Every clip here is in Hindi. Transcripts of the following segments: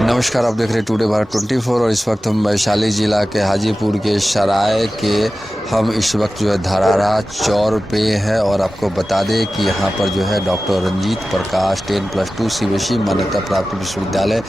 नमस्कार, आप देख रहे हैं टुडे भारत 24 और इस वक्त हम वैशाली ज़िला के हाजीपुर के सराय के हम इस वक्त जो है धरारा चौर पे हैं। और आपको बता दें कि यहाँ पर जो है डॉक्टर रंजीत प्रकाश 10+2 सीबीएसई मान्यता प्राप्त विश्वविद्यालय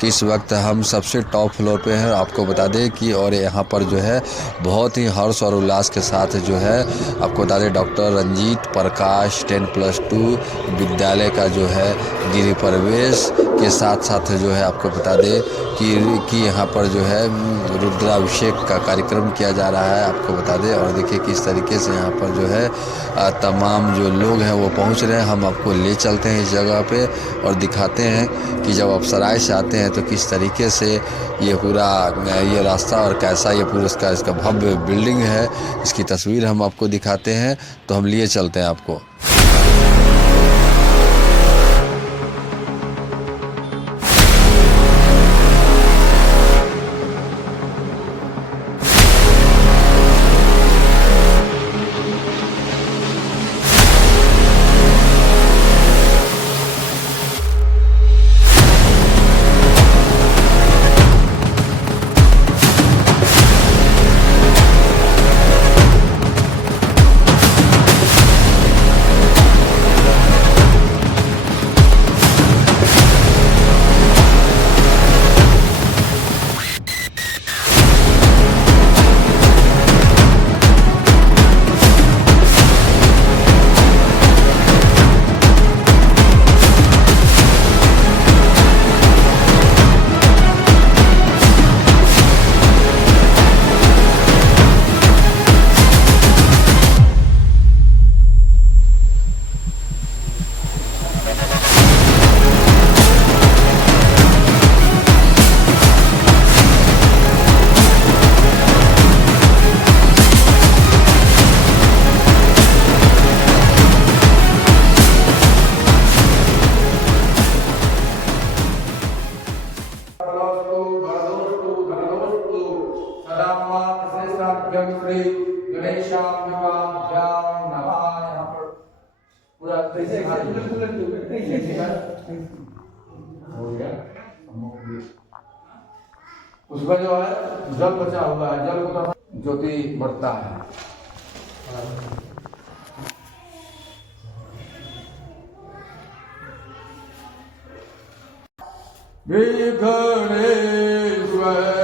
कि इस वक्त हम सबसे टॉप फ्लोर पे हैं। आपको बता दें कि और यहाँ पर जो है बहुत ही हर्ष और उल्लास के साथ जो है आपको बता दें डॉक्टर रंजीत प्रकाश 10+2 विद्यालय का जो है गृह प्रवेश के साथ साथ जो है आपको बता दें कि यहाँ पर जो है रुद्राभिषेक का कार्यक्रम किया जा रहा है। आपको बता दें और देखिए किस तरीके से यहाँ पर जो है तमाम जो लोग हैं वो पहुँच रहे हैं। हम आपको ले चलते हैं इस जगह पे और दिखाते हैं कि जब आप सराय से आते हैं तो किस तरीके से ये पूरा ये रास्ता और कैसा ये पूरा इसका भव्य बिल्डिंग है। इसकी तस्वीर हम आपको दिखाते हैं, तो हम लिए चलते हैं आपको। उसका जो है जल बचा हुआ है, जल को ज्योति बढ़ता है।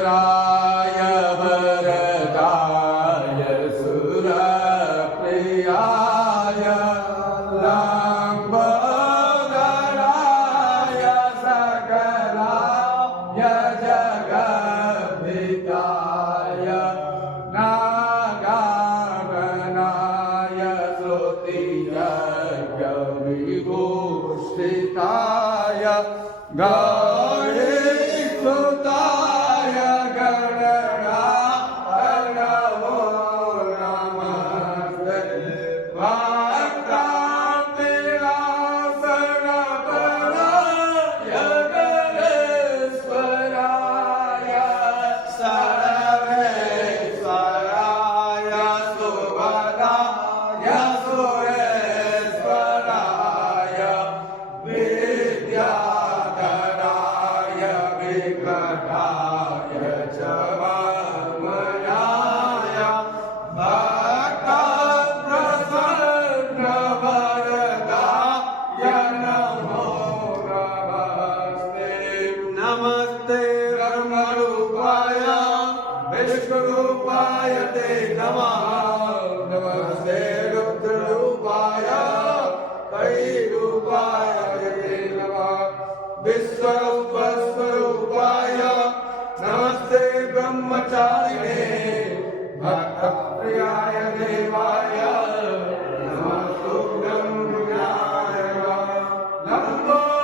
विघ्नेश्वराय वरदाय सुरप्रियाय लंबोदराय सकलाय जगद्धिताय नागार्णनाय श्रुतियज्ञ विभूषिताय गौरीसुताय गणनाय नमो नमस्ते। भक्तातिनाशनपराय गणेश्वराय सर्वेश्वराय सुभद्राय सुरेश्वराय विद्याधराय विकटाय च वाङ्मयाय भक्तप्रसन्नवरदाय नमो नमस्ते। नमस्ते ब्रह्मरूपाय विष्णुरूपाय ते नमः। नमस्ते रुद्ररूपाय कैरूपाय ते नमः। विश्वरूपस्वरूपाय नमस्ते ब्रह्मचारिणे भक्तप्रियाय देवाय नमस्तुभ्यं विनाय लंबोदरशुभ्यं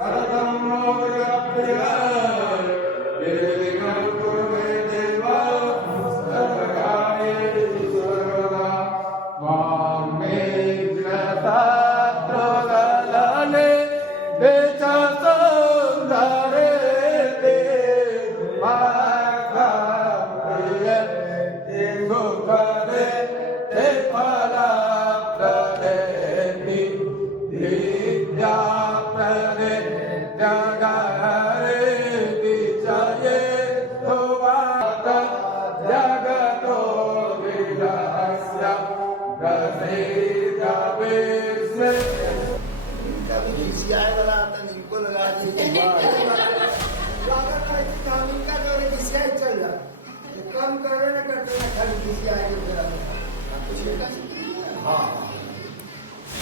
सततं मोदप्रिय निर्विघ्नं कुरु मे देव सर्वकार्येषु सर्वदा। मां मे ग्रहपात्रदलने बेचसुन्दरे ते भागप्रिय ते सुखदे ते फलप्रदे विद्याप्रदे कभी खिसियाए वाला आता नहीं, इनको लगा दीजिए। इनका तो खिसियाए चल रहा, कम करे ना करते ना खाली खिसियाए के फिर हाँ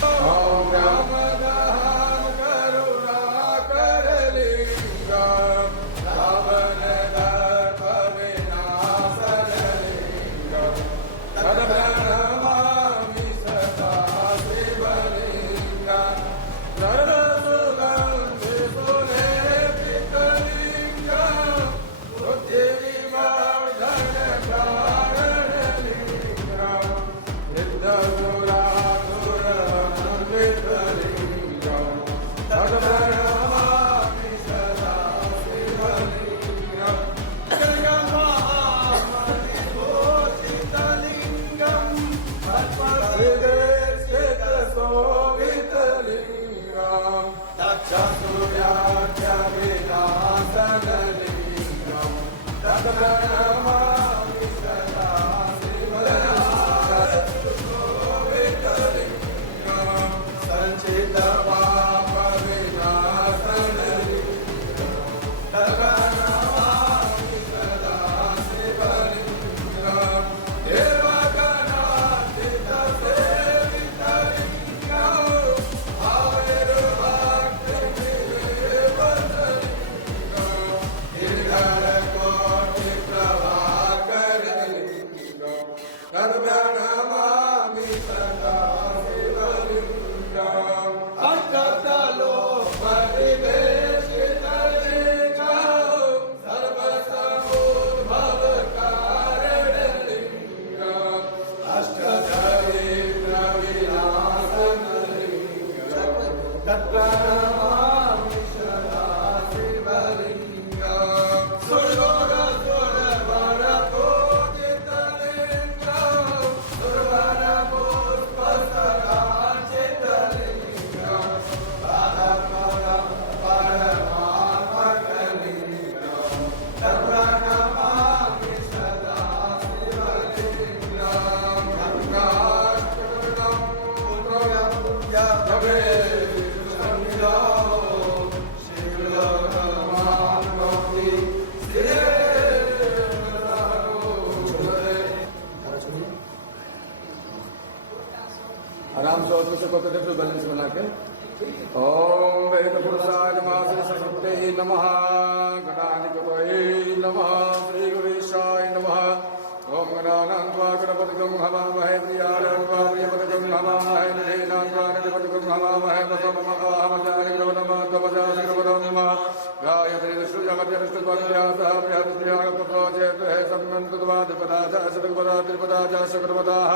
ओम रामदास करुणाकर लिंगम रावण दर्प विनाशन लिंगम तदप्रणमामि सदा शिवलिंगम सर्वसुगन्धिसुलेपितलिंगम बुद्धिविवर्धनकारणलिंगम सिद्धसुरासुरमण्डितलिंगम तदप्रणमामि सदा शिवलिंगम जगन्महामणिभूषितलिंगम शोभितलिंगम तक्षसूर्याख्यविनाशनलिंगम तत्प्रणमामि सदा शिवलिंगम संचितपापविनाशनलिंगम तत्प्रणमामि सदा शिवलिंगम देवगणातीतसेवितलिंगम तद्प्रणमामि सदा शिवलिंगम अष्टतलोपरिवेशितलिंगम सर्वसमुद्भवकारणलिंगम अष्टदरिद्रविनाशनलिंगम तत्प्रणमामि सदा शिवलिंगम सुरगोरसुरवरपूजितलिंगम सुरवरपुष्पसराजितलिंगम पादपदं परमात्मकलिंगम तत्प्रणमामि सदा शिवलिंगम गंगाचूर्णं पूर्णं आराम से और को फिर बैलेंस बना के ओम वेद पुरुषाय नमः श्री सरस्वती नमः गणाधिपतये नमः श्री गणेशाय नमः ओम गणानान्वा गणपतिगं हवामहे प्रियाणान्वा प्रियपतिगं हवामहे निधीनान्वा निधिपतिगं हवामहे वसममहामजानि ग्रवणमात्मवजासिग्रवणम् गायत्री विष्णुजगत्यविष्णुपद्यासः बृहत्प्रियागपुत्रो चेतुः सम्मन्तुद्वादिपदाचः शतकपदातिपदाचः शकटपदाः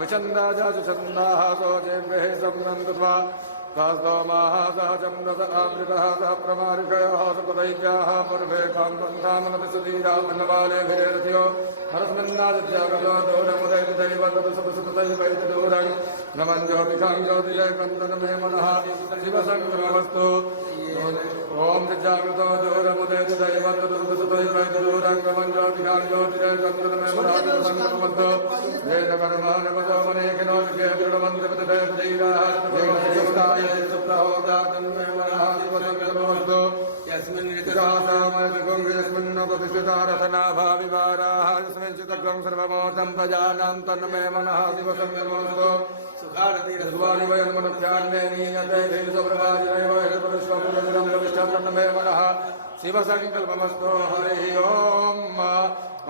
विचन्दाचः सुचन्दाः सोचेभ्यः सम्मन्तुद्वा तास्तोमाः सह चन्द्रस आमृतः सह प्रमारिषयः सपदैत्याः पुर्वेकां पन्थामनपिसुधीरामन्नबालेभिरेरथ्यो हरस्मन्नादित्यागतो दूरमुदैर्दैवतसुपसुतदैवैतदूरं नमं ज्योतिषां ज्योतिजयकन्दनमे मनः शिवसङ्क्रमस्तु ओम जागृतो दूरमुदैर्दैवतसुपसुतदैवैतदूरं नमं ज्योतिषां ज्योतिजयकन्दनमे मनः शिवसङ्क्रमस्तु वेदकर्माणवतो मनेकिनो दृढमन्त्रपतिदैवधीराः सुप्रहोदा तन्मे मनः शिवसङ्क्रमस्तु यस्मिन् ऋतुरासामयतुकं यस्मिन् प्रतिष्ठितारथनाभाविवाराः यस्मिन् चितकं सर्वमोतं प्रजानां तन्मे मनः शिवसङ्क्रमस्तु सुखारतिरस्वानि वयं मनुष्यान्ने नीयते देवसुप्रभाजिनैव हिरपदश्वपुरमिदं लविष्ठं तन्मे मनः शिवसङ्कल्पमस्तु हरिः ओम्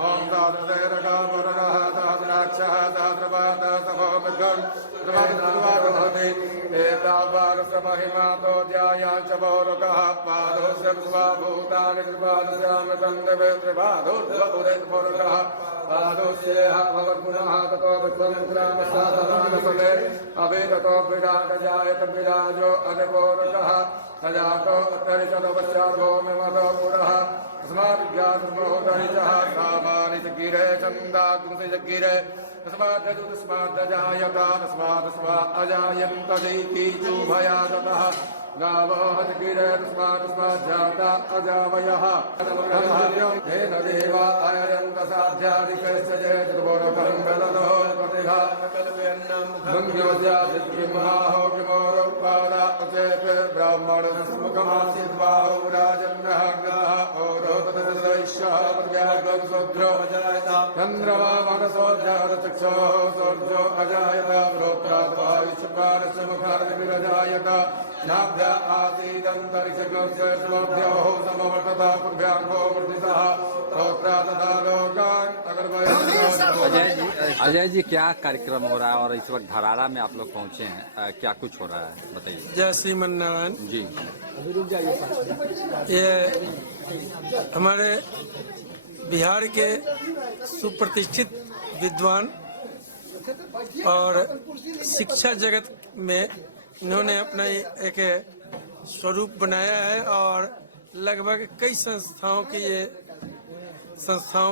ओम सहस्रशेरकावरणः सहस्राक्षः सहस्रपादः सहोमृगं प्रभाति एतावारस्य महिमातो ध्यायां च पौरुकः पादोस्य स्वाभूतानि त्रिपादस्यामृतं देवे त्रिपादोर्धपुरैर्पुरुषः पादोस्येह भवद्गुणः ततो विश्वमुद्रामसाधनानसमे अभिगतो विराटजायत विराजो अनपौरुषः सजातो उत्तरिचतवस्यार्भो मिमतो पुरः तस्माद्ज्ञातमहोदरिजः कामानि च गिरे चन्दागुंसि च गिरे तस्माद्जायता तस्मात् स्वा अजायन्तदैति चूभयादतः गावो हतकीरे तस्मात् जाता अजावयः तेन देवा आयरन्त साध्यादिकस्य चेतुर्भोरकं वेदनो प्रतिघा भङ्ग्योस्यादित्रिमहाहो किमोरोपादा अचेत ब्राह्मण सम्मुखमासीत् बाहु राजन्यः औरोपतदृश्यः प्रज्ञाग्रं शूद्रो अजायत चन्द्रमा मनसोऽध्यारचक्षुः सौर्यो अजायत प्रोक्तात्वा विश्वकारस्य मुखादिविरजायत नाभ्या आसीदन्तरिक्षगस्य शुभभ्योः समवर्तता पुभ्याङ्गो वर्धितः प्रोक्ता तथा लोकान् अजय जी क्या कार्यक्रम हो रहा है और इस वक्त धरारा में आप लोग पहुंचे हैं, क्या कुछ हो रहा है बताइए। जय श्रीमन्नारायण जी। ये हमारे बिहार के सुप्रतिष्ठित विद्वान और शिक्षा जगत में इन्होंने अपना एक स्वरूप बनाया है और लगभग कई संस्थाओं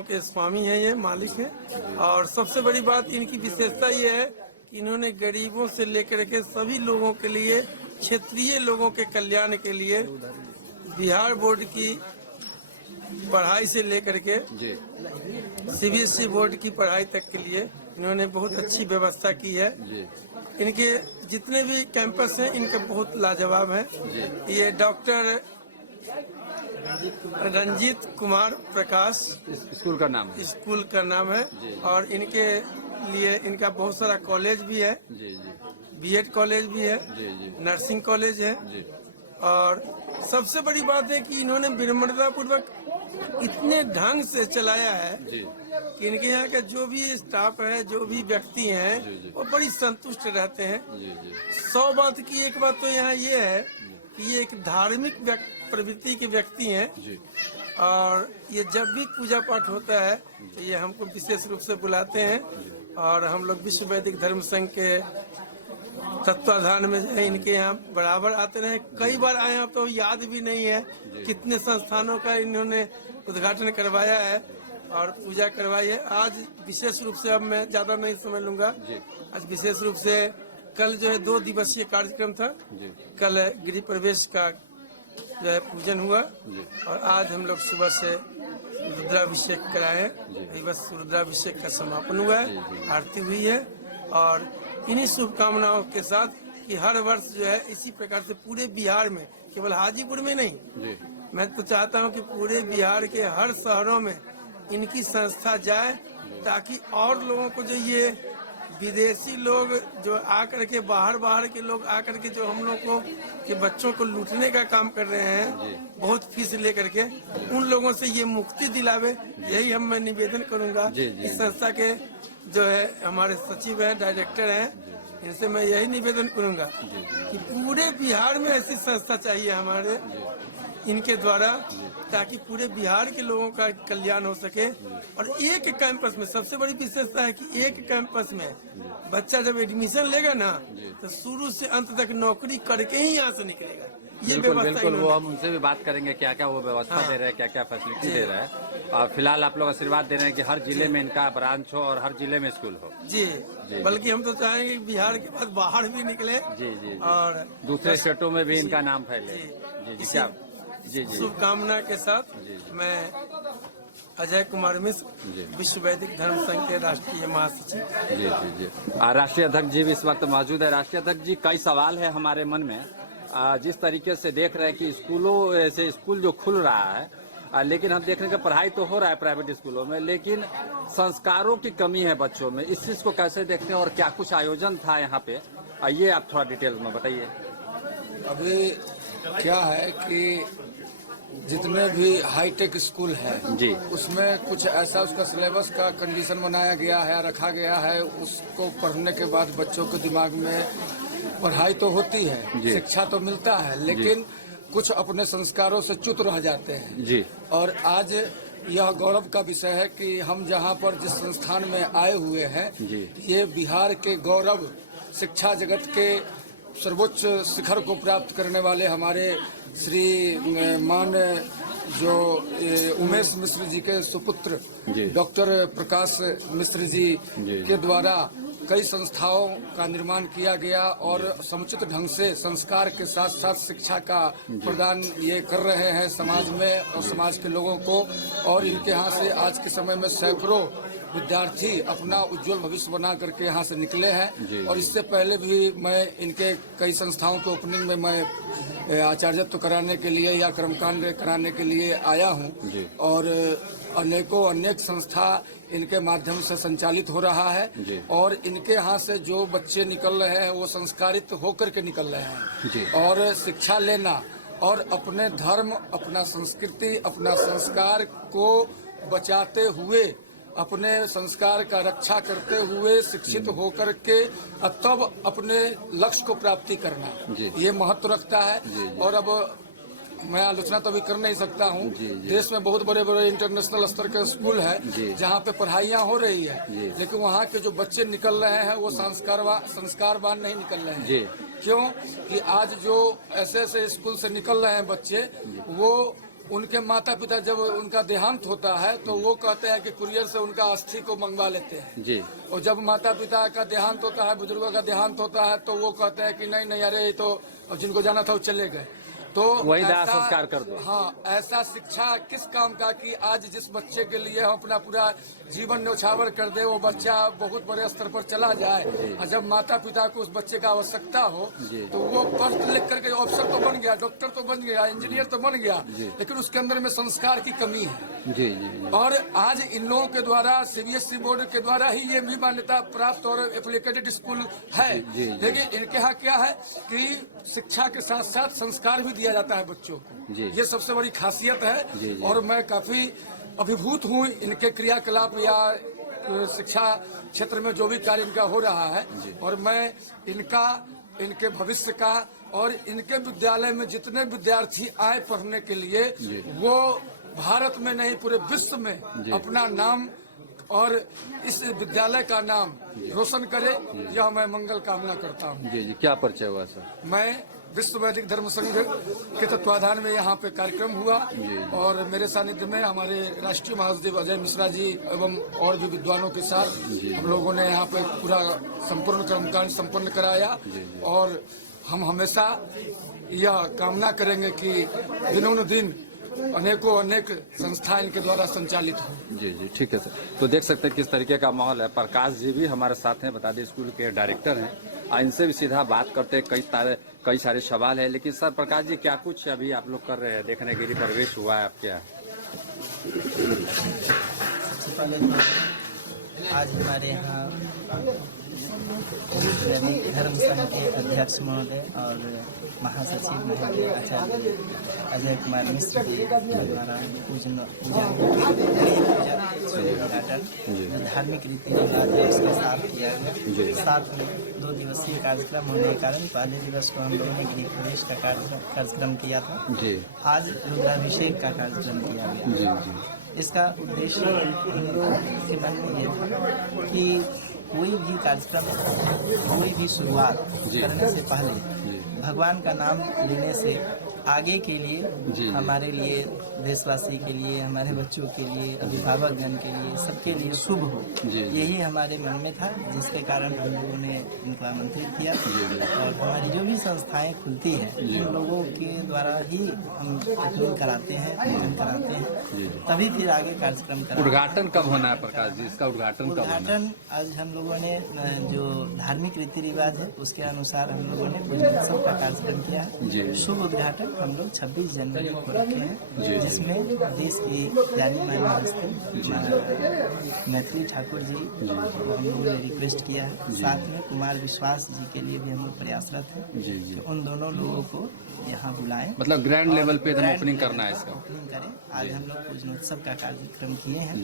के स्वामी हैं, ये मालिक हैं। और सबसे बड़ी बात इनकी विशेषता ये है कि इन्होंने गरीबों से लेकर के सभी लोगों के लिए, क्षेत्रीय लोगों के कल्याण के लिए बिहार बोर्ड की पढ़ाई से लेकर के सीबीएसई बोर्ड की पढ़ाई तक के लिए इन्होंने बहुत अच्छी व्यवस्था की है। इनके जितने भी कैंपस हैं इनका बहुत लाजवाब है। ये डॉक्टर रंजीत कुमार प्रकाश स्कूल का नाम है, और इनके लिए इनका बहुत सारा कॉलेज भी है, बीएड कॉलेज भी है, नर्सिंग कॉलेज है। और सबसे बड़ी बात है कि इन्होंने विनम्रता पूर्वक इतने ढंग से चलाया है कि इनके यहाँ का जो भी स्टाफ है, जो भी व्यक्ति हैं, वो बड़ी संतुष्ट रहते हैं। 100 बात की एक बात तो यहाँ ये है कि ये एक धार्मिक प्रवृत्ति के व्यक्ति हैं और ये जब भी पूजा पाठ होता है तो ये हमको विशेष रूप से बुलाते हैं और हम लोग विश्व वैदिक धर्म संघ के तत्वाधान में जो है इनके यहाँ बराबर आते रहे। कई बार आए हैं, तो याद भी नहीं है कितने संस्थानों का इन्होंने उद्घाटन करवाया है और पूजा करवाई है। आज विशेष रूप से, अब मैं ज्यादा नहीं समझ लूंगा, आज विशेष रूप से कल जो है 2 दिवसीय कार्यक्रम था। कल गृह प्रवेश का जो है पूजन हुआ और आज हम लोग सुबह से रुद्राभिषेक कराए, बस रुद्राभिषेक का समापन हुआ है, आरती हुई है। और इन्हीं शुभकामनाओं के साथ कि हर वर्ष जो है इसी प्रकार से पूरे बिहार में, केवल हाजीपुर में नहीं, मैं तो चाहता हूं कि पूरे बिहार के हर शहरों में इनकी संस्था जाए ताकि और लोगों को, जो ये विदेशी लोग जो आकर के बाहर के लोग आकर के जो हम लोग को के बच्चों को लूटने का काम कर रहे हैं, बहुत फीस लेकर के, उन लोगों से ये मुक्ति दिलावे। यही मैं निवेदन करूंगा। इस संस्था के जो है हमारे सचिव हैं, डायरेक्टर हैं, इनसे मैं यही निवेदन करूंगा कि पूरे बिहार में ऐसी संस्था चाहिए हमारे इनके द्वारा, ताकि पूरे बिहार के लोगों का कल्याण हो सके। और एक कैंपस में सबसे बड़ी विशेषता है कि एक कैंपस में बच्चा जब एडमिशन लेगा ना, तो शुरू से अंत तक नौकरी करके ही यहाँ से निकलेगा। ये बिल्कुल वो हम उनसे भी बात करेंगे क्या क्या वो व्यवस्था दे रहे हैं, क्या क्या फैसिलिटी दे रहे हैं। और फिलहाल आप लोग आशीर्वाद दे रहे हैं कि हर जिले में इनका ब्रांच हो और हर जिले में स्कूल हो। जी, बल्कि हम तो चाहेंगे कि बिहार के बाद बाहर भी निकले और दूसरे स्टेटों में भी इनका नाम फैले। क्या शुभकामना के साथ मैं अजय कुमार मिश्र, विश्व वैदिक धर्म संघ के राष्ट्रीय महासचिव। राष्ट्रीय अध्यक्ष जी भी इस वक्त मौजूद है। राष्ट्रीय अध्यक्ष जी, कई सवाल है हमारे मन में। जिस तरीके से देख रहे हैं कि स्कूलों से स्कूल जो खुल रहा है, लेकिन हम देख रहे हैं कि पढ़ाई तो हो रहा है प्राइवेट स्कूलों में, लेकिन संस्कारों की कमी है बच्चों में। इस चीज को कैसे देखते हैं और क्या कुछ आयोजन था यहाँ पे, ये आप थोड़ा डिटेल में बताइए। अभी क्या है कि जितने भी हाईटेक स्कूल है उसमें कुछ ऐसा उसका सिलेबस का कंडीशन बनाया गया है, रखा गया है। उसको पढ़ने के बाद बच्चों के दिमाग में पढ़ाई तो होती है, शिक्षा तो मिलता है, लेकिन कुछ अपने संस्कारों से च्युत रह जाते हैं। और आज यह गौरव का विषय है कि हम जहाँ पर जिस संस्थान में आए हुए हैं, ये बिहार के गौरव, शिक्षा जगत के सर्वोच्च शिखर को प्राप्त करने वाले हमारे श्री मान जो उमेश मिश्र जी के सुपुत्र डॉक्टर प्रकाश मिश्र जी के द्वारा कई संस्थाओं का निर्माण किया गया और समुचित ढंग से संस्कार के साथ साथ शिक्षा का प्रदान ये कर रहे हैं समाज में और समाज के लोगों को। और इनके यहाँ से आज के समय में सैकड़ों विद्यार्थी अपना उज्जवल भविष्य बना करके यहाँ से निकले हैं। और इससे पहले भी मैं इनके कई संस्थाओं के ओपनिंग में मैं आचार्यत्व कराने के लिए या कर्मकांड कराने के लिए आया हूँ और अनेक संस्था इनके माध्यम से संचालित हो रहा है और इनके यहाँ से जो बच्चे निकल रहे हैं वो संस्कारित होकर के निकल रहे हैं और शिक्षा लेना और अपने धर्म, अपना संस्कृति, अपना संस्कार को बचाते हुए, अपने संस्कार का रक्षा करते हुए शिक्षित होकर के तब अपने लक्ष्य को प्राप्ति करना ये महत्व रखता है। और अब मैं आलोचना तो अभी कर नहीं सकता हूँ। देश में बहुत बड़े बड़े इंटरनेशनल स्तर के स्कूल है जहाँ पे पढ़ाइयाँ हो रही है, लेकिन वहाँ के जो बच्चे निकल रहे हैं वो संस्कारवान नहीं निकल रहे हैं। क्यों कि आज जो ऐसे स्कूल से निकल रहे हैं बच्चे, वो उनके माता पिता जब उनका देहांत होता है तो वो कहते हैं कि कुरियर से उनका अस्थि को मंगवा लेते हैं और जब माता पिता का देहांत होता है, बुजुर्गों का देहांत होता है तो वो कहते हैं कि नहीं अरे तो जिनको जाना था वो चले गए। तो वही दाह संस्कार कर दो। हाँ, ऐसा शिक्षा किस काम का कि आज जिस बच्चे के लिए हम अपना पूरा जीवन न्यौछावर कर दे, वो बच्चा बहुत बड़े स्तर पर चला जाए और जब माता पिता को उस बच्चे का आवश्यकता हो तो वो पढ़ लिख करके अफसर तो बन गया, डॉक्टर तो बन गया, इंजीनियर तो बन गया, लेकिन उसके अंदर में संस्कार की कमी है। और आज इन लोगों के द्वारा सीबीएसई बोर्ड के द्वारा ही ये भी मान्यता प्राप्त और एप्लीकेटेड स्कूल है, लेकिन इनके यहाँ क्या है कि शिक्षा के साथ साथ संस्कार भी दिया जाता है बच्चों को। ये सबसे बड़ी खासियत है और मैं काफी अभिभूत हूँ इनके क्रियाकलाप या शिक्षा क्षेत्र में जो भी कार्य इनका हो रहा है। और मैं इनके भविष्य का और इनके विद्यालय में जितने विद्यार्थी आए पढ़ने के लिए वो भारत में नहीं पूरे विश्व में अपना नाम और इस विद्यालय का नाम रोशन करे, यह मैं मंगल कामना करता हूँ। जी क्या परिचय हुआ सर? मैं विश्व वैदिक धर्म संघ के तत्वाधान में यहाँ पे कार्यक्रम हुआ और मेरे सानिध्य में हमारे राष्ट्रीय महासचिव अजय मिश्रा जी एवं और भी विद्वानों के साथ हम लोगों ने यहाँ पे पूरा संपूर्ण कर्मकांड संपन्न कराया। और हम हमेशा यह कामना करेंगे कि दिनों दिन अनेक संस्था इनके द्वारा संचालित हो। जी ठीक है सर। तो देख सकते हैं किस तरीके का माहौल है। प्रकाश जी भी हमारे साथ हैं, बता दें स्कूल के डायरेक्टर हैं। इनसे भी सीधा बात करते हैं, कई सारे सवाल है। लेकिन सर प्रकाश जी क्या कुछ अभी आप लोग कर रहे हैं, देखने के लिए प्रवेश हुआ है आपके यहाँ? सबसे पहले तो आज हमारे यहाँ धर्म संघ के अध्यक्ष महोदय और महासचिव महोदय आचार्य अजय कुमार मिश्र जी द्वारा उद्घाटन धार्मिक रीति रिवाज है उसके साथ किया गया। साथ में 2 दिवसीय कार्यक्रम होने के कारण पहले दिवस को हम लोगों ने गृह प्रवेश का कार्यक्रम किया था, आज रुद्राभिषेक का कार्यक्रम किया गया। इसका उद्देश्य हम लोगों के मन में ये था कि कोई भी कार्यक्रम, कोई भी शुरुआत करने से पहले भगवान का नाम लेने से आगे के लिए हमारे लिए, देशवासी के लिए, हमारे बच्चों के लिए, अभिभावक जन के लिए, सबके लिए शुभ हो, यही हमारे मन में था, जिसके कारण हम लोगों ने इनको आमंत्रित किया। और हमारी जो भी संस्थाएं खुलती हैं इन लोगों के द्वारा ही हम ओपनिंग कराते हैं, पूजन कराते हैं, तभी फिर आगे कार्यक्रम कराते हैं। उद्घाटन कब होना है प्रकाश जी? इसका उद्घाटन कब होना है? उद्घाटन आज हम लोगों ने जो धार्मिक रीति रिवाज है उसके अनुसार हम लोगों ने पूजनोत्सव का कार्यक्रम किया है। शुभ उद्घाटन हम लोग 26 जनवरी को रखे हैं, जिसमें देश की जानी मानी हस्ती मैथिली ठाकुर जी को हम लोगों ने रिक्वेस्ट किया है। साथ में कुमार विश्वास जी के लिए भी हम लोग प्रयासरत हैं कि उन दोनों लोगों को यहाँ बुलाएं। मतलब ग्रैंड लेवल पे ओपनिंग करना है इसका। ओपनिंग करें। आज हम लोग पूजनोत्सव का कार्यक्रम किए हैं।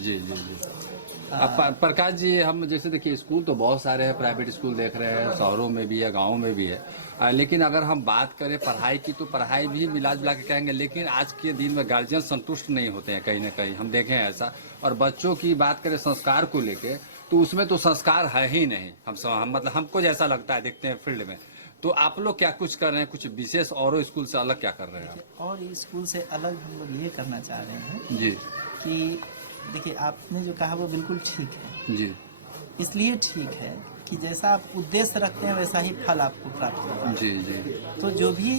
प्रकाश जी, हम जैसे देखिए स्कूल तो बहुत सारे हैं, प्राइवेट स्कूल देख रहे हैं, शहरों में भी है, गाँव में भी है, लेकिन अगर हम बात करें पढ़ाई की तो पढ़ाई भी मिला जुला के कहेंगे, लेकिन आज के दिन में गार्जियन संतुष्ट नहीं होते हैं कहीं ना कहीं, हम देखें ऐसा। और बच्चों की बात करें संस्कार को लेके तो उसमें तो संस्कार है ही नहीं। हम मतलब हमको जैसा लगता है देखते हैं फील्ड में। तो आप लोग क्या कुछ कर रहे हैं, कुछ विशेष और स्कूल से अलग क्या कर रहे हैं? और स्कूल से अलग हम लोग ये करना चाह रहे हैं जी कि देखिए आपने जो कहा वो बिल्कुल ठीक है जी। इसलिए ठीक है कि जैसा आप उद्देश्य रखते हैं वैसा ही फल आपको प्राप्त होगा। जी जी तो जो भी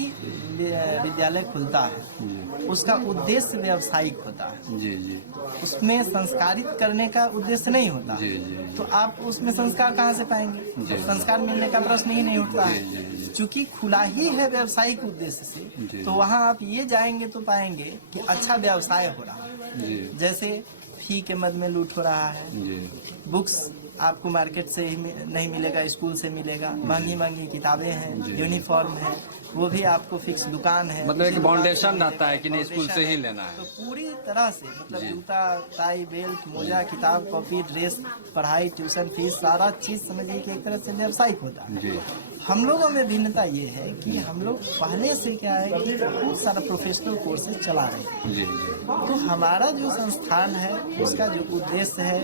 विद्यालय खुलता है उसका उद्देश्य व्यावसायिक होता है, जी जी उसमें संस्कारित करने का उद्देश्य नहीं होता। जी जी तो आप उसमें संस्कार कहाँ से पाएंगे? जी। संस्कार मिलने का प्रश्न ही नहीं उठता जी, जी, जी। है। चूंकि खुला ही है व्यावसायिक उद्देश्य जी। से, तो वहाँ आप ये जाएंगे तो पाएंगे कि अच्छा व्यवसाय हो रहा है। जी जैसे फी के मद में लूट हो रहा है, जी बुक्स आपको मार्केट से ही नहीं मिलेगा, स्कूल से मिलेगा। महंगी महंगी किताबें हैं, यूनिफॉर्म है, वो भी आपको फिक्स दुकान है। मतलब एक उसी दुकान फाउंडेशन से रहता है कि नहीं, स्कूल से ही फाउंडेशन लेना है। तो पूरी तरह से मतलब जी। जूता, टाई, बेल्ट, मोजा, किताब, कॉपी, ड्रेस, पढ़ाई, ट्यूशन फीस, सारा चीज समझिए कि एक तरह से व्यावसायिक होता है। जी हम लोगों में भिन्नता ये है कि हम लोग पहले से क्या है कि बहुत सारा प्रोफेशनल कोर्सेज चला रहे हैं। जी जी तो हमारा जो संस्थान है उसका जो उद्देश्य है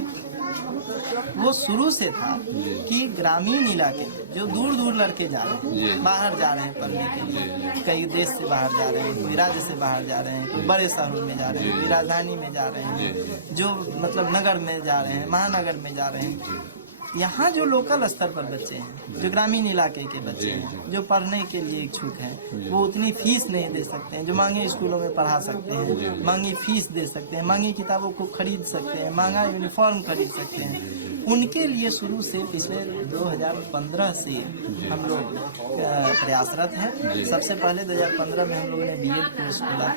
वो शुरू से था कि ग्रामीण इलाके में जो दूर दूर लड़के जा रहे जी। हैं, बाहर जा रहे हैं पढ़ने के लिए, कई देश से बाहर जा रहे हैं, कोई राज्य से बाहर जा रहे हैं, कोई बड़े शहरों में जा रहे हैं, कोई राजधानी में जा रहे हैं, जो मतलब नगर में जा रहे हैं, महानगर में जा रहे हैं। यहाँ जो लोकल स्तर पर बच्चे हैं, जो ग्रामीण इलाके के बच्चे हैं, जो पढ़ने के लिए इच्छुक हैं, वो उतनी फीस नहीं दे सकते हैं, जो महंगे स्कूलों में पढ़ा सकते हैं, महंगी फीस दे सकते हैं, महंगी किताबों को खरीद सकते हैं, महंगा यूनिफॉर्म खरीद सकते हैं, उनके लिए शुरू से पिछले 2015 से हम लोग प्रयासरत हैं। सबसे पहले 2015 में हम लोगों ने बीएड कोर्स खोला,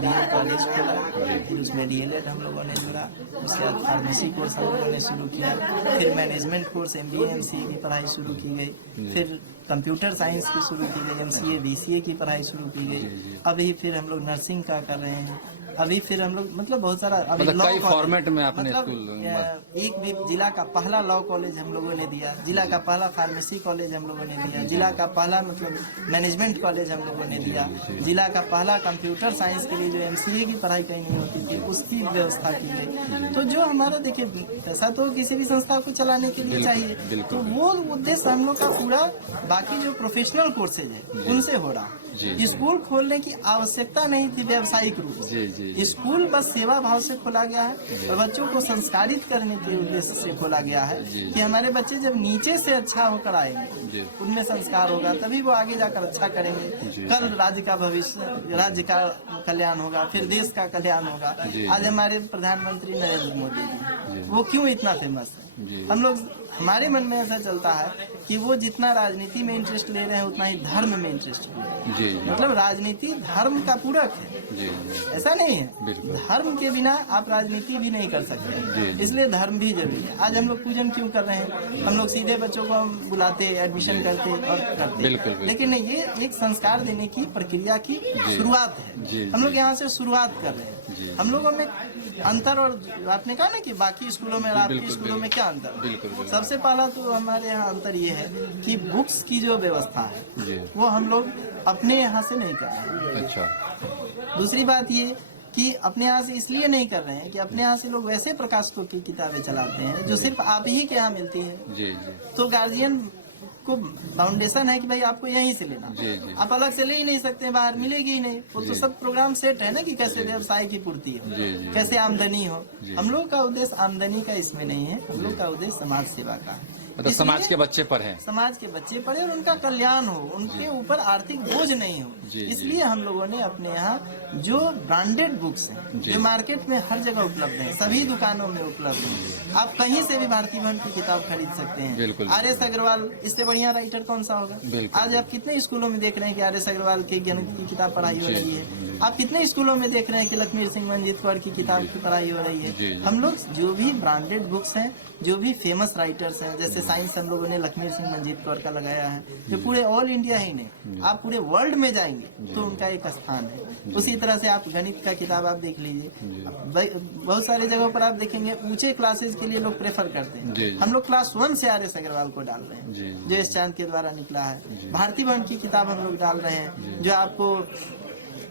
बीएड कॉलेज खोला, फिर उसमें डीएलएड हम लोगों ने जुड़ा, उसके बाद फार्मेसी कोर्स हम लोगों ने शुरू किया, फिर मैनेजमेंट कोर्स MBA MCA की पढ़ाई शुरू की गई, फिर कंप्यूटर साइंस की शुरू की गई, MCA BCA की पढ़ाई शुरू की गई। अभी फिर हम लोग नर्सिंग का कर रहे हैं, अभी फिर हम लोग मतलब बहुत सारा अभी मतलब लॉ कई कॉलेज- फॉर्मेट में आपने मतलब, स्कूल एक भी जिला का पहला लॉ कॉलेज हम लोगों ने दिया, जिला का पहला फार्मेसी कॉलेज हम लोगों ने दिया, जिला का पहला मतलब मैनेजमेंट कॉलेज हम लोगों ने दिया, जिला का पहला कंप्यूटर साइंस के लिए जो MCA की पढ़ाई कहीं नहीं होती थी उसकी व्यवस्था की गई। तो जो हमारा देखिए पैसा तो किसी भी संस्था को चलाने के लिए चाहिए, तो वो उद्देश्य हम लोग का पूरा बाकी जो प्रोफेशनल कोर्सेज है उनसे हो रहा। जी। स्कूल खोलने की आवश्यकता नहीं थी व्यावसायिक रूप जी, जी, जी। से, स्कूल बस सेवा भाव से खोला गया है और बच्चों को संस्कारित करने के उद्देश्य से खोला गया है कि हमारे बच्चे जब नीचे से अच्छा होकर आएंगे, उनमें संस्कार होगा, तभी वो आगे जाकर अच्छा करेंगे। कल राज्य का भविष्य, राज्य का कल्याण होगा, फिर देश का कल्याण होगा। आज हमारे प्रधानमंत्री नरेंद्र मोदी जी, वो क्यों इतना फेमस है? हम लोग, हमारे मन में ऐसा चलता है कि वो जितना राजनीति में इंटरेस्ट ले रहे हैं उतना ही धर्म में इंटरेस्ट ले रहे हैं। जी मतलब राजनीति धर्म का पूरक है, जी ऐसा नहीं है। बिल्कुल। धर्म के बिना आप राजनीति भी नहीं कर सकते, इसलिए धर्म भी जरूरी है। आज हम लोग पूजन क्यों कर रहे हैं? हम लोग सीधे बच्चों को हम बुलाते, एडमिशन करते और करते, बिल्कुल। लेकिन नहीं, ये एक संस्कार देने की प्रक्रिया की शुरुआत है। हम लोग यहाँ से शुरुआत कर रहे हैं। हम लोगों में अंतर, और आपने कहा ना कि बाकी स्कूलों में और आपके स्कूलों में क्या अंतर? सबसे पहला तो हमारे यहाँ अंतर ये है कि बुक्स की जो व्यवस्था है वो हम लोग अपने यहाँ से नहीं कर रहे हैं। अच्छा। दूसरी बात ये कि अपने यहाँ से इसलिए नहीं कर रहे हैं कि अपने यहाँ से लोग वैसे प्रकाशकों की किताबें चलाते हैं जो सिर्फ आप ही के यहाँ मिलती है। जी जी तो गार्जियन को फाउंडेशन है कि भाई आपको यहीं से लेना, जी, जी। आप अलग से ले ही नहीं सकते, बाहर मिलेगी ही नहीं। वो तो सब प्रोग्राम सेट है ना कि कैसे व्यवसाय की पूर्ति हो, जी, जी। कैसे आमदनी हो। हम लोग का उद्देश्य आमदनी का इसमें नहीं है, हम लोग का उद्देश्य समाज सेवा का है। मतलब समाज इसलिए के बच्चे पढ़े, समाज के बच्चे पढ़े और उनका कल्याण हो, उनके ऊपर आर्थिक बोझ नहीं हो। जी, इसलिए हम लोगों ने अपने यहाँ जो ब्रांडेड बुक्स हैं, जो मार्केट में हर जगह उपलब्ध हैं, सभी दुकानों में उपलब्ध हैं, आप कहीं से भी भारती भवन की किताब खरीद सकते हैं। बिल्कुल। RS अग्रवाल, इससे बढ़िया राइटर कौन सा होगा? बिल्कुल। आज आप कितने स्कूलों में देख रहे हैं कि RS अग्रवाल के गणित की किताब पढ़ाई हो रही है। आप कितने स्कूलों में देख रहे हैं कि लक्ष्मी सिंह मंजीत कौर की किताब की पढ़ाई हो रही जी, है। जी। हम लोग जो भी ब्रांडेड बुक्स हैं, जो भी फेमस राइटर्स हैं, जैसे साइंस हम लोगों ने लक्ष्मी सिंह मंजीत कौर का लगाया है, जो पूरे ऑल इंडिया ही नहीं, आप पूरे वर्ल्ड में जाएंगे तो उनका एक स्थान है। उसी तरह से आप गणित का किताब आप देख लीजिए, बहुत सारी जगहों पर आप देखेंगे ऊंचे क्लासेस के लिए लोग प्रेफर करते हैं। हम लोग क्लास 1 से RS अग्रवाल को डाल रहे हैं, जो एस चांद के द्वारा निकला है। भारती भवन की किताब हम लोग डाल रहे हैं, जो आपको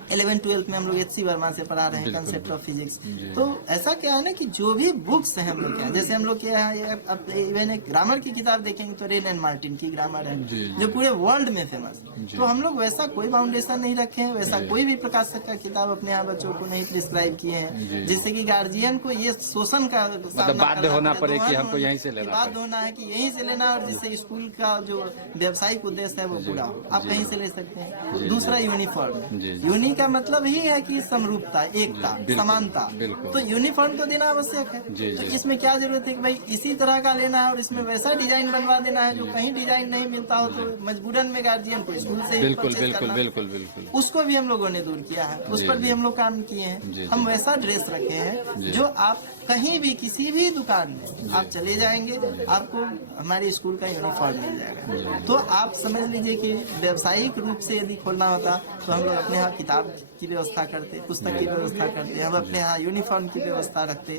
11-12 में हम लोग HC वर्मा से पढ़ा रहे हैं कंसेप्ट ऑफ फिजिक्स। तो ऐसा क्या है ना कि जो भी बुक्स हैं हम लोग के यहाँ, जैसे हम लोग के यहाँ अब इवन एक ग्रामर की किताब देखेंगे तो रेन एंड मार्टिन की ग्रामर है जो पूरे वर्ल्ड में फेमस। तो हम लोग वैसा कोई बाउंडेशन नहीं रखे हैं, वैसा कोई भी प्रकाशक का किताब अपने यहाँ बच्चों को नहीं प्रिस्क्राइब किए हैं, जिससे कि गार्जियन को ये शोषण का मतलब बाध्य होना पड़े कि हमको यहीं से लेना, बाध्य होना है कि यहीं से लेना, और जिससे स्कूल का जो व्यावसायिक उद्देश्य है वो पूरा हो। आप कहीं से ले सकते हैं। दूसरा यूनिफॉर्म, यूनि का मतलब ही है कि समरूपता, एकता, समानता। तो यूनिफॉर्म तो देना आवश्यक है। तो इसमें क्या जरूरत है कि भाई इसी तरह का लेना है और इसमें वैसा डिजाइन बनवा देना है जो कहीं डिजाइन नहीं मिलता हो तो मजबूरन में गार्जियन को स्कूल से ही परचेज करना। बिल्कुल। उसको भी हम लोगों ने दूर किया है, उस पर भी हम लोग काम किए हैं। हम वैसा ड्रेस रखे हैं जो आप कहीं भी किसी भी दुकान में आप चले जाएंगे आपको हमारे स्कूल का यूनिफॉर्म मिल जाएगा। तो आप समझ लीजिए कि व्यावसायिक रूप से यदि खोलना होता तो हम लोग अपने यहाँ किताब की व्यवस्था करते, पुस्तक की व्यवस्था करते, हम अपने यहाँ यूनिफॉर्म की व्यवस्था रखते।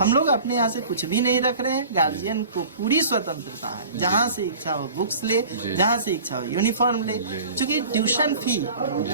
हम लोग अपने यहाँ से कुछ भी नहीं रख रहे हैं। गार्जियन को पूरी स्वतंत्रता है, जहाँ से इच्छा हो बुक्स ले, जहाँ से इच्छा हो यूनिफॉर्म ले। क्योंकि ट्यूशन फी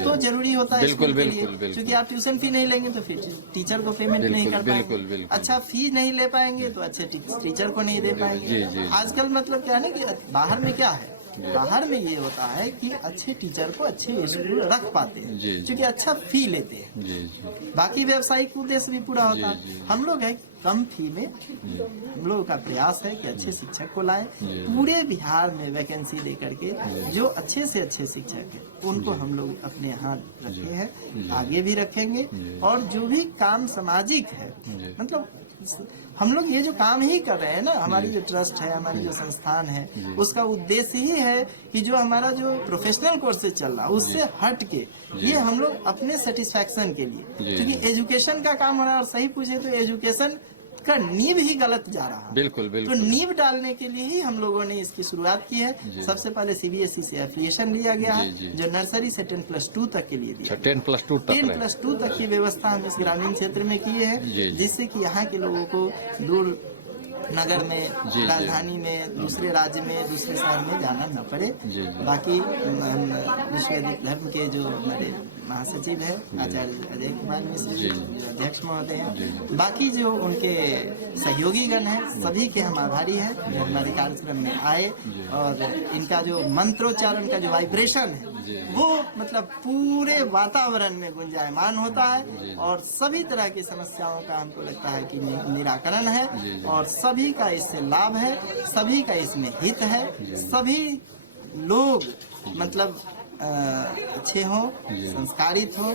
तो जरूरी होता है स्कूल के लिए, क्योंकि आप ट्यूशन फी नहीं लेंगे तो फिर टीचर को पेमेंट नहीं कर पाएंगे। अच्छा फी नहीं ले पाएंगे तो अच्छे टीचर को नहीं दे पाएंगे। आजकल मतलब क्या है ना कि बाहर में क्या है, बाहर में ये होता है कि अच्छे टीचर को अच्छे स्कूल रख पाते हैं क्योंकि अच्छा फी लेते हैं। बाकी व्यावसायिक उद्देश्य भी पूरा होता है। हम लोग है कम फी में, हम लोगों का प्रयास है कि अच्छे शिक्षक को लाएं। पूरे बिहार में वैकेंसी दे करके जो अच्छे से अच्छे शिक्षक हैं उनको हम लोग अपने यहाँ रखे हैं, आगे भी रखेंगे। और जो भी काम सामाजिक है, मतलब हम लोग ये जो काम ही कर रहे हैं ना, हमारी जो ट्रस्ट है, हमारी जो संस्थान है, उसका उद्देश्य ही है कि जो हमारा जो प्रोफेशनल कोर्सेज चल रहा है उससे हट के ये हम लोग अपने सेटिस्फैक्शन के लिए, क्योंकि एजुकेशन का काम हो रहा है। और सही पूछे तो एजुकेशन का नींव ही गलत जा रहा है। बिल्कुल। तो नींव डालने के लिए ही हम लोगों ने इसकी शुरुआत की है। सबसे पहले CBSE से एफिलिएशन लिया गया है, जो नर्सरी से 10+2 तक के लिए दिया। 10+2 तक की व्यवस्था हम इस ग्रामीण क्षेत्र में किए हैं, जिससे कि यहाँ के लोगों को दूर नगर में, राजधानी में, दूसरे राज्य में, दूसरे शहर में जाना न पड़े। बाकी विश्व वैदिक धर्म के जो हमारे महासचिव है आचार्य अजय कुमार मिश्र जी, जो अध्यक्ष महोदय हैं, बाकी जो उनके सहयोगी गण हैं, सभी के हम आभारी हैं जो हमारे कार्यक्रम में आए। और इनका जो मंत्रोच्चारण का जो वाइब्रेशन है वो मतलब पूरे वातावरण में गुंजायमान होता है और सभी तरह की समस्याओं का हमको लगता है कि निराकरण है और सभी का इससे लाभ है, सभी का इसमें हित है। सभी लोग मतलब अच्छे हों, संस्कारित हो,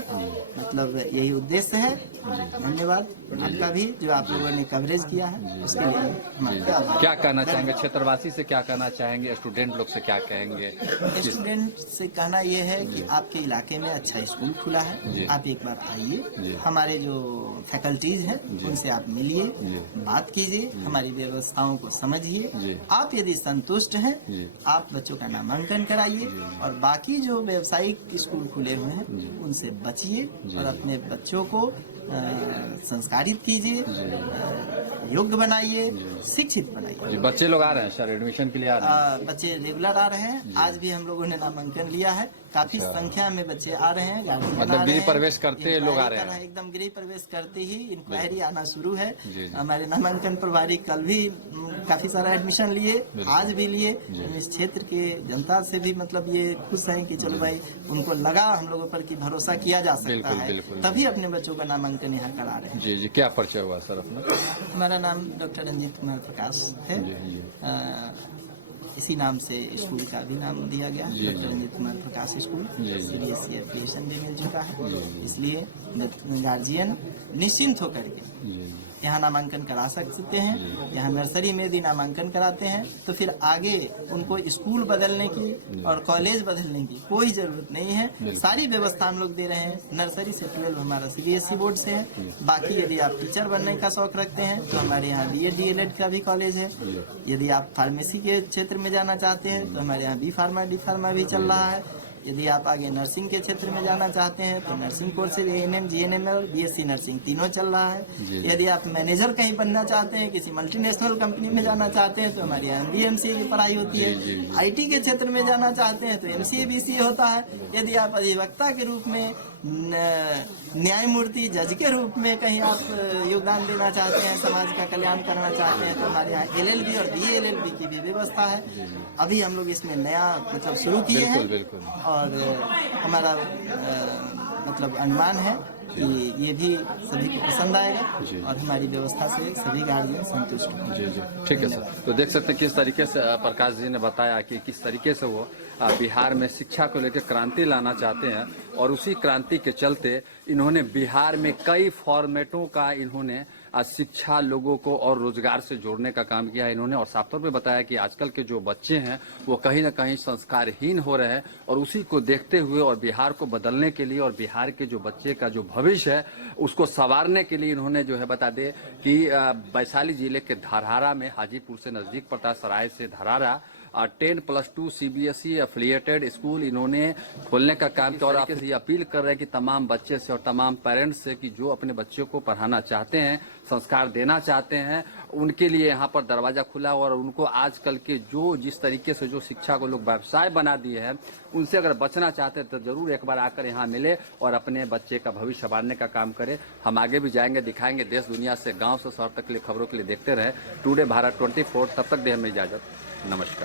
मतलब यही उद्देश्य है। धन्यवाद आपका भी जो आप लोगों ने कवरेज किया है उसके लिए। क्या कहना चाहेंगे क्षेत्रवासी से, क्या कहना चाहेंगे स्टूडेंट लोग से, क्या कहेंगे? स्टूडेंट से कहना ये है कि आपके इलाके में अच्छा स्कूल खुला है, आप एक बार आइए, हमारे जो फैकल्टीज हैं उनसे आप मिलिए, बात कीजिए, हमारी व्यवस्थाओं को समझिए। आप यदि संतुष्ट हैं आप बच्चों का नामांकन कराइए और बाकी जो व्यावसायिक स्कूल खुले हुए हैं उनसे बचिए और अपने बच्चों को संस्कारित कीजिए, योग्य बनाइए, शिक्षित बनाइए। बच्चे लोग आ रहे हैं सर एडमिशन के लिए आ रहे हैं? बच्चे रेगुलर आ रहे हैं। आज भी हम लोगों ने नामांकन लिया है, काफी संख्या में बच्चे आ रहे हैं। मतलब गृह प्रवेश करते लोग आ रहे हैं? एकदम गृह प्रवेश करते ही इंक्वायरी आना शुरू है। हमारे नामांकन प्रभारी कल भी काफी सारा एडमिशन लिए, आज भी लिए। इस क्षेत्र के जनता से भी मतलब ये खुश है कि चलो भाई उनको लगा हम लोगों पर कि भरोसा किया जा सकता है, तभी अपने बच्चों का नामांकन यहाँ करा रहे हैं। जी। क्या परिचय हुआ सर अपना? हमारा नाम डॉक्टर रंजीत कुमार प्रकाश है। इसी नाम से स्कूल का भी नाम दिया गया, डॉक्टर रंजीत कुमार प्रकाश स्कूल। CBSE एफिलिएशन भी मिल चुका है, इसलिए गार्जियन निश्चिंत होकर के यहाँ नामांकन करा सकते हैं। यहाँ नर्सरी में भी नामांकन कराते हैं तो फिर आगे उनको स्कूल बदलने की और कॉलेज बदलने की कोई जरूरत नहीं है। सारी व्यवस्था हम लोग दे रहे हैं। नर्सरी से 12 हमारा CBSE बोर्ड से है। बाकी यदि आप टीचर बनने का शौक रखते हैं तो हमारे यहाँ BEd DLEd का भी कॉलेज है। यदि आप फार्मेसी के क्षेत्र में जाना चाहते हैं तो हमारे यहाँ B Pharma D Pharma भी चल रहा है। यदि आप आगे नर्सिंग के क्षेत्र में जाना चाहते हैं तो नर्सिंग कोर्स ANM, GNM और BSc नर्सिंग तीनों चल रहा है। यदि आप मैनेजर कहीं बनना चाहते हैं, किसी मल्टीनेशनल कंपनी में जाना चाहते हैं तो हमारी MBA MCA की पढ़ाई होती है। IT के क्षेत्र में जाना चाहते हैं तो MCA BCA होता है। यदि आप अधिवक्ता के रूप में, न्यायमूर्ति जज के रूप में कहीं आप योगदान देना चाहते हैं, समाज का कल्याण करना चाहते हैं तो हमारे यहाँ LLB और BLLB की भी व्यवस्था है। अभी हम लोग इसमें नया मतलब शुरू किए हैं और हमारा मतलब अनुमान है कि ये भी सभी को पसंद आएगा और हमारी व्यवस्था से सभी गार्जियन संतुष्ट होंगे। जी जी, ठीक है सर। तो देख सकते हैं किस तरीके से प्रकाश जी ने बताया कि किस तरीके से वो बिहार में शिक्षा को लेकर क्रांति लाना चाहते हैं और उसी क्रांति के चलते इन्होंने बिहार में कई फॉर्मेटों का इन्होंने शिक्षा लोगों को और रोजगार से जोड़ने का काम किया है इन्होंने। और साफ तौर पे बताया कि आजकल के जो बच्चे हैं वो कहीं ना कहीं संस्कारहीन हो रहे हैं और उसी को देखते हुए और बिहार को बदलने के लिए और बिहार के जो बच्चे का जो भविष्य है उसको संवारने के लिए इन्होंने जो है बता दे कि वैशाली जिले के धरहरा में, हाजीपुर से नजदीक पड़ता है, सराय से धरहरा 10+2 CBSE एफिलिएटेड स्कूल इन्होंने खोलने का काम किया। और आप ये अपील कर रहे हैं कि तमाम बच्चे से और तमाम पेरेंट्स से कि जो अपने बच्चों को पढ़ाना चाहते हैं, संस्कार देना चाहते हैं, उनके लिए यहाँ पर दरवाजा खुला और उनको आजकल के जो जिस तरीके से जो शिक्षा को लोग व्यवसाय बना दिए हैं उनसे अगर बचना चाहते हैं तो जरूर एक बार आकर यहाँ मिले और अपने बच्चे का भविष्य संवारने का काम करें। हम आगे भी जाएंगे, दिखाएंगे देश दुनिया से, गाँव से शहर तक के लिए खबरों के लिए देखते रहे टुडे भारत 24। तब तक दे हमें इजाजत, नमस्कार।